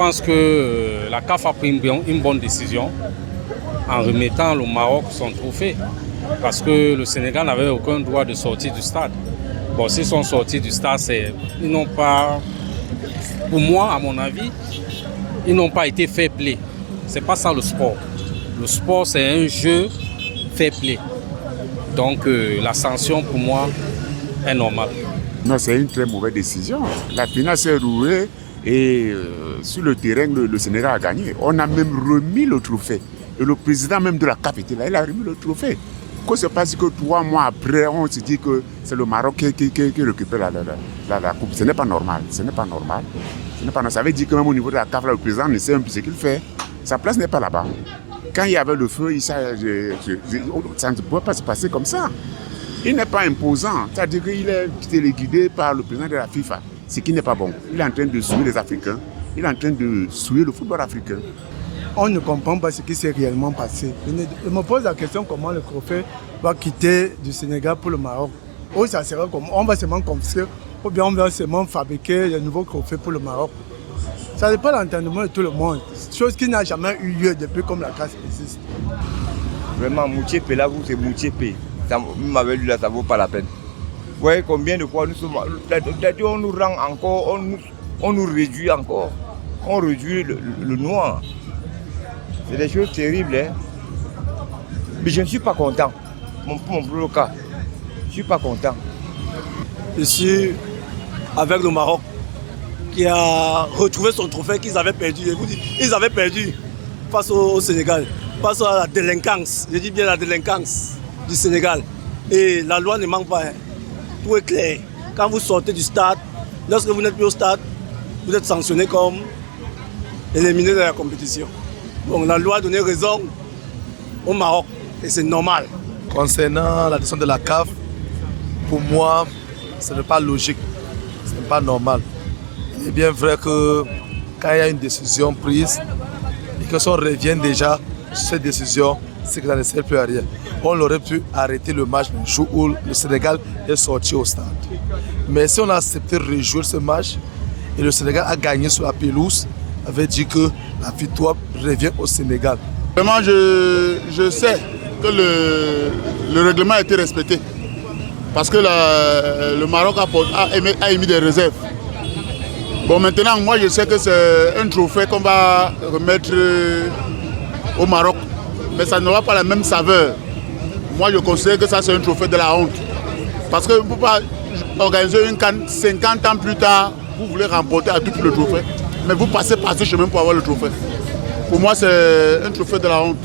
pense que la CAF a pris une bonne décision en remettant le Maroc son trophée. Parce que le Sénégal n'avait aucun droit de sortir du stade. Bon, s'ils sont sortis du stade, ils n'ont pas, pour moi, à mon avis, ils n'ont pas été fair play. C'est pas ça le sport. Le sport, c'est un jeu fair play. Donc, la sanction, pour moi, est normale. Non, c'est une très mauvaise décision. La finale s'est roulée et sur le terrain, le Sénégal a gagné. On a même remis le trophée. Et le président même de la CAF était là, il a remis le trophée. Quand c'est parce que 3 mois après, on se dit que c'est le Maroc qui récupère la coupe. Ce n'est pas normal. Ce n'est pas normal. Ça veut dire que même au niveau de la CAF, le président ne sait un peu ce qu'il fait. Sa place n'est pas là-bas. Quand il y avait le feu, ça ne pouvait pas se passer comme ça. Il n'est pas imposant. C'est-à-dire qu'il est téléguidé par le président de la FIFA. Ce qui n'est pas bon. Il est en train de souiller les Africains. Il est en train de souiller le football africain. On ne comprend pas ce qui s'est réellement passé. Je me pose la question comment le trophée va quitter du Sénégal pour le Maroc. Ou ça sera comme on va seulement construire, ou bien on va seulement fabriquer de nouveaux trophées pour le Maroc. Ça n'est pas l'entendement de tout le monde. Chose qui n'a jamais eu lieu depuis comme la casse existe. Vraiment, Moutchépé, là, vous, c'est Moutchépé. Vous m'avez lu là, ça ne vaut pas la peine. Vous voyez combien de fois nous sommes. On nous rend encore, on nous réduit encore. On réduit le noir. C'est des choses terribles. Hein? Mais je ne suis pas content. Pour mon propre cas, je ne suis pas content. Je suis avec le Maroc qui a retrouvé son trophée qu'ils avaient perdu. Je vous dis, ils avaient perdu face au Sénégal, face à la délinquance. Je dis bien la délinquance du Sénégal. Et la loi ne manque pas. Hein. Tout est clair. Quand vous sortez du stade, lorsque vous n'êtes plus au stade, vous êtes sanctionné comme éliminé de la compétition. Donc la loi a donné raison au Maroc et c'est normal. Concernant la décision de la CAF, pour moi, ce n'est pas logique, ce n'est pas normal. Il est bien vrai que quand il y a une décision prise et que si on revient déjà sur cette décision, c'est que ça ne sert plus à rien. On aurait pu arrêter le match le jour où le Sénégal est sorti au stade. Mais si on a accepté de rejouer ce match et le Sénégal a gagné sur la pelouse, ça veut dire que la victoire revient au Sénégal. Vraiment, je sais que le règlement a été respecté. Parce que le Maroc a émis des réserves. Bon, maintenant, moi, je sais que c'est un trophée qu'on va remettre au Maroc. Mais ça n'aura pas la même saveur. Moi, je considère que ça, c'est un trophée de la honte. Parce que vous ne pouvez pas organiser une CAN 50 ans plus tard, vous voulez remporter à tout le trophée. Mais vous passez par ce chemin pour avoir le trophée. Pour moi, c'est un trophée de la honte.